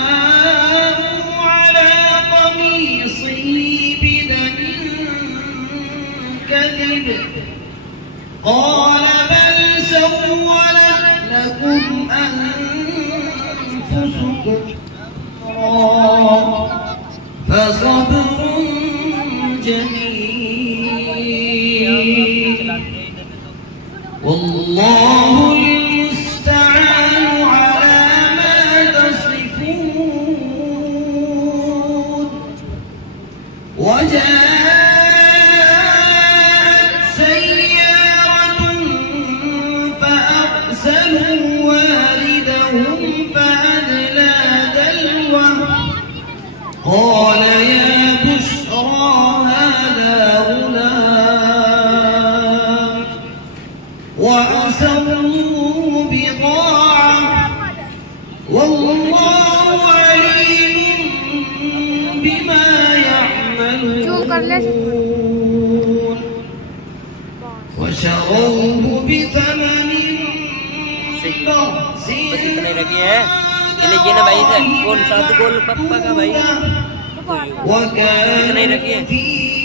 وجاءوا على قميصه بدم كذب قال بل سولت لكم أنفسكم أمرا فصبر جميل والله المستعان على ما تصفون. وجاءت سيارة فأرسلوا والدهم فأدلى دلوه قال يا بشرى هذا غلام وأسروا بضاعة والله عليم بما يعملون وشروه بثمن بخس وكان فيه